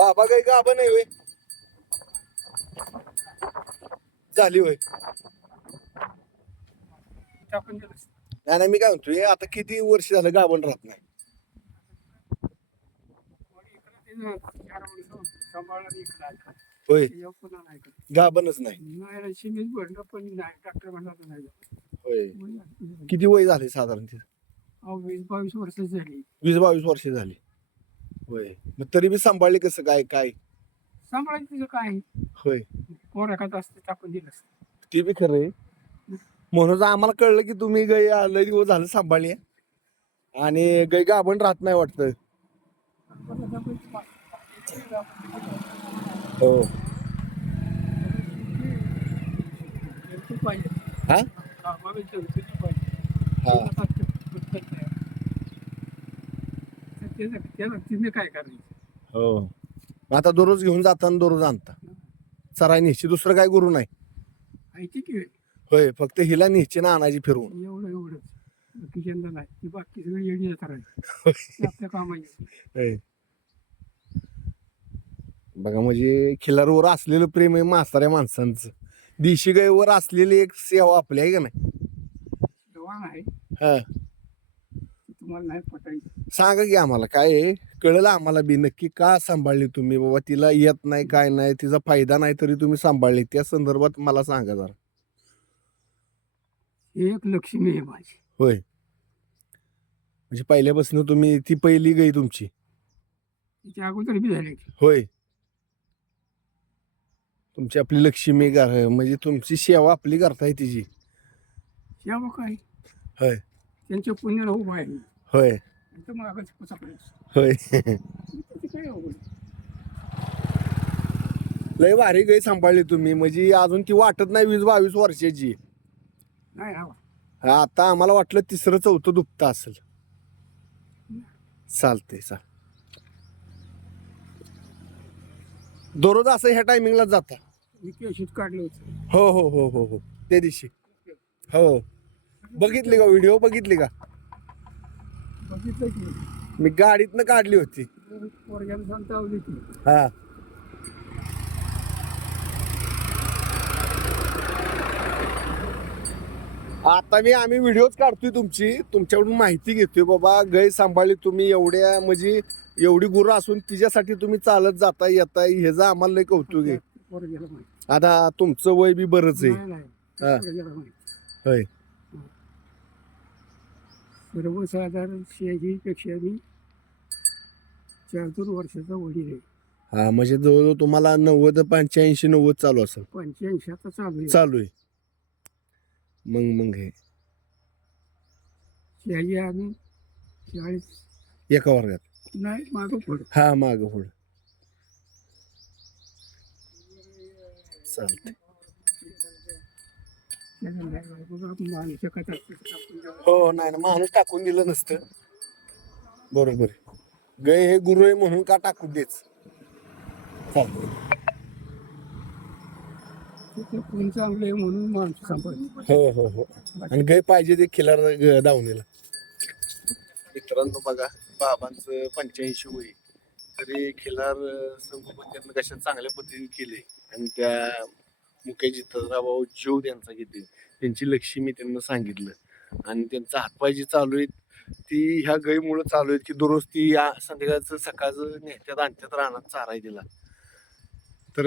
बाबा काही गाभा नाही होय. झाली होय. टाकून नाही नाही, मी काय म्हणतोय आता किती वर्ष झालं गाभण राहत नाही? मग इकडं ते चार वर्ष सांभाळलं इकडं आलं. होय. पुन्हा नाही. नाही पण डॉक्टर म्हणला नाही होय. मग किती वय झाले साधारण अहो, वीस बावीस वर्ष झाली. वीस बावीस वर्ष झाली. होय. मग तरी बी सांभाळले कसं? काय काय? सांभाळायचं तिचं काय? होय. पोर एखादं असते टाकून दिलं असतं. ते बी खरं आहे म्हणून आम्हाला कळलं की तुम्ही गाय लय दिवस झालं सांभाळली आणि गाय गाभण राहत नाही वाटतं. पा- हो. पाहिजे हा हा, पाहिजे. हा. ते नाही. तर त्याचं- त्याला तिने काय करायचं? हो. मग आता दररोज घेऊन जाता आणि दररोज आणता. चराय न्यायची दुसरं काय गुरु नाही. की होय फक्त हिला न्यायची ना आणायची फिरवून. एवढं एवढंच. बाकीच्यांना नाही. ती बाकी सगळी येडी करायची ते आपल्या कामाची होय. बघा म्हणजे खिलारूवर असलेलं प्रेम आहे म्हाताऱ्या माणसांचं. देशी गायवर असलेली एक सेवा आपली आहे का नाही? जवान आहे हा. तुम्हाला नाही पटायचं. सांगा की आम्हाला काय आहे? कळलं आम्हाला बी नक्की का सांभाळली तुम्ही? बाबा तिला येत नाही काय नाही तिचा फायदा नाही तरी तुम्ही सांभाळली. त्या संदर्भात मला सांगा जरा. एक लक्ष्मी आहे माझी. होय. म्हणजे पहिल्यापासून तुम्ही ती पहिली गाई तुमची. तिच्या अगोदर बी झाली होय. तुमची आपली लक्ष्मी गा- म्हणजे तुमची सेवा आपली करताय तिची. यावं काय? होय. त्यांच्या पुण्याला उभं आहे होय. तर मग अगं कसा करायचं होय. ते काय अवघड लय भारी गाई सांभाळली तुम्ही. म्हणजे अजून ती वाटत नाही वीस बावीस वर्षाची. नाही हवा हा, आता आम्हाला वाटलं तिसरं चौथं दुपतं असेल. चालतंय चाल. दररोज असं ह्या टायमिंगला जाता. मी केशीत काढलं होतं. हो हो हो हो हो. त्या दिवशी. हो. बघितली का व्हिडिओ बघितली का? बघितलं की मी गाडीतनं काढली होती. पोरग्याला सांगता की हा. आता मी आम्ही व्हिडिओच काढतोय तुमची. तुमच्याकडून माहिती घेतोय. बाबा गाय सांभाळली तुम्ही एवढ्या म्हणजे एवढी गुरं असून तिच्यासाठी तुम्ही चालत जाताय येताय ह्याचं आम्हाला लय कौतुक आहे. पोरग्याला माहिती. आता तुमचं वय बी बरंच आहे. नाही नाही. हा. पोरग्याला माहिती. होय. सर्वसाधारण शेजीपेक्षा मी चार दोन वर्षाचा वडील आहे. हा म्हणजे जवळजवळ तुम्हाला नव्वद पंच्याऐंशी नव्वद चालू असेल. पंच्याऐंशी आता चालू आहे. चालू आहे. मग मग हे. शेजी आम्ही चाळीस एका वर्गात. नाही मागं पुढं. हा माग पुढं. चालतंय माणसं कथा टाकून द्यावं. हो नाही ना माणूस टाकून दिलं नसतं. बरोबर. आहे. गय हे गुरु आहे म्हणून का टाकून देच चांगले चांगलं आहे म्हणून माणूस हो हो हो. आणि गाय पाहिजे ते खिलार ग- दावणीला. मित्रांनो बघा बाबांचं पंच्याऐंशी वय. तरी खिलार अं, संगोपन त्यांना कशा चांगल्या पद्धतीने केले. आणि त्या मुकेश जितराभाऊ जीव त्यांचा किती त्यांची लक्ष्मी त्यांना सांगितलं. आणि त्यांचा हातपाय जी चालू आहेत ती ह्या गायीमुळे चालू आहेत की दररोज ती या संध्याकाळचं सकाळचं नेत्यात आणत्यात रानात चाराय दिला. तर